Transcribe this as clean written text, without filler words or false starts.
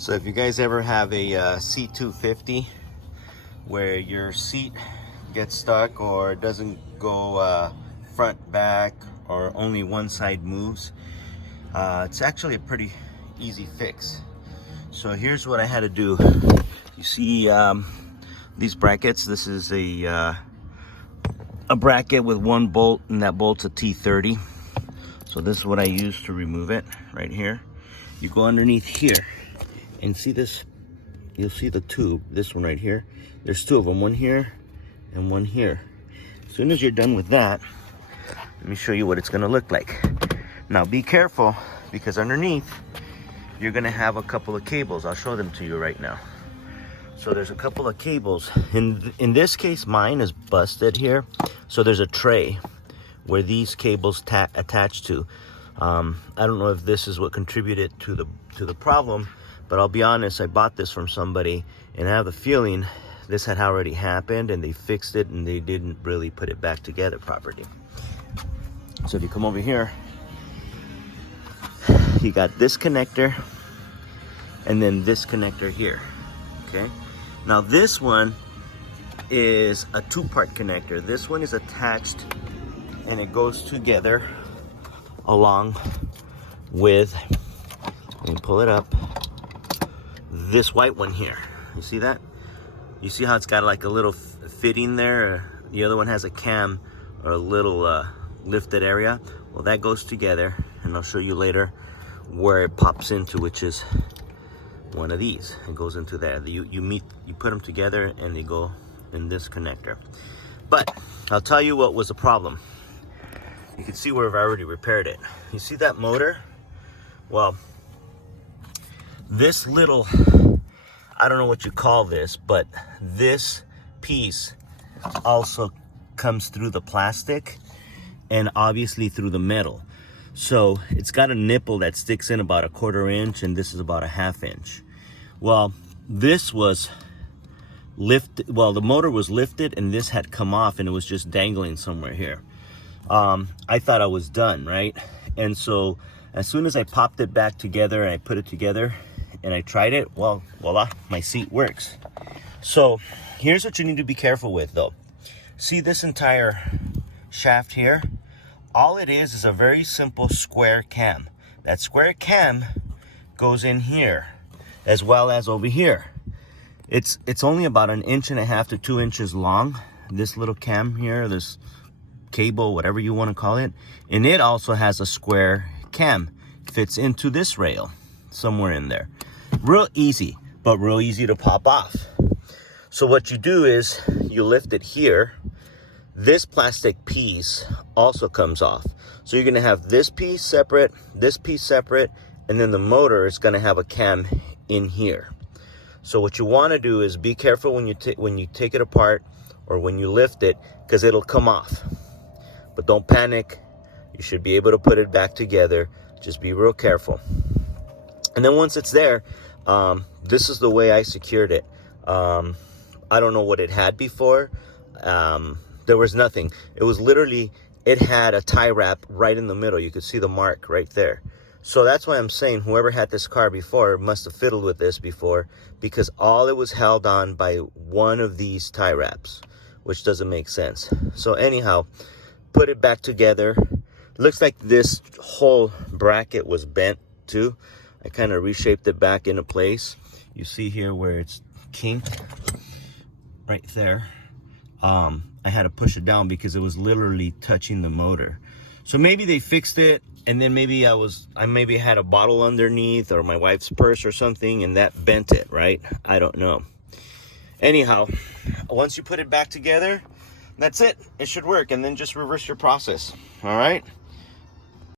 So if you guys ever have a C250 where your seat gets stuck or doesn't go front, back, or only one side moves, it's actually a pretty easy fix. So here's what I had to do. You see these brackets? This is a bracket with one bolt, and that bolt's a T30. So this is what I use to remove it right here. You go underneath here and see this, you'll see the tube, this one right here. There's two of them, one here and one here. As soon as you're done with that, let me show you what it's gonna look like. Now be careful, because underneath you're gonna have a couple of cables. I'll show them to you right now. So there's a couple of cables. In this case, mine is busted here. So there's a tray where these cables attach to. I don't know if this is what contributed to the problem, but I'll be honest, I bought this from somebody and I have the feeling this had already happened and they fixed it and they didn't really put it back together properly. So if you come over here, you got this connector and then this connector here, okay? Now this one is a two-part connector. This one is attached and it goes together along with, let me pull it up, this white one here. You see that? You see how it's got like a little fitting there? The other one has a cam or a little lifted area. Well, that goes together, and I'll show you later where it pops into, which is one of these. It goes into there. You put them together and they go in this connector. But I'll tell you what was the problem. You can see where I've already repaired it. You see that motor? Well, this little, I don't know what you call this, but this piece also comes through the plastic and obviously through the metal. So it's got a nipple that sticks in about 1/4 inch, and this is about 1/2 inch. Well, this was lifted, well, the motor was lifted and this had come off and it was just dangling somewhere here. I thought I was done, right? And so as soon as I popped it back together and I put it together and I tried it, well, voila, my seat works. So here's what you need to be careful with though. See this entire shaft here? All it is a very simple square cam. That square cam goes in here as well as over here. It's only about 1.5 inches to 2 inches long, this little cam here, this cable, whatever you want to call it. And it also has a square cam, fits into this rail somewhere in there. Real easy, but real easy to pop off. So what you do is you lift it here. This plastic piece also comes off. So you're gonna have this piece separate, and then the motor is gonna have a cam in here. So what you wanna do is be careful when you take it apart or when you lift it, because it'll come off. But don't panic. You should be able to put it back together. Just be real careful. And then once it's there, this is the way I secured it. I don't know what it had before. There was nothing. It was literally, it had a tie wrap right in the middle. You could see the mark right there. So that's why I'm saying whoever had this car before must have fiddled with this before, because all it was held on by one of these tie wraps, which doesn't make sense. So anyhow, put it back together. Looks like this whole bracket was bent too. I kind of reshaped it back into place. You see here where it's kinked right there. I had to push it down because it was literally touching the motor. So maybe they fixed it, and then maybe I maybe had a bottle underneath or my wife's purse or something, and that bent it, right? I don't know. Anyhow, once you put it back together, that's it. It should work, and then just reverse your process. All right.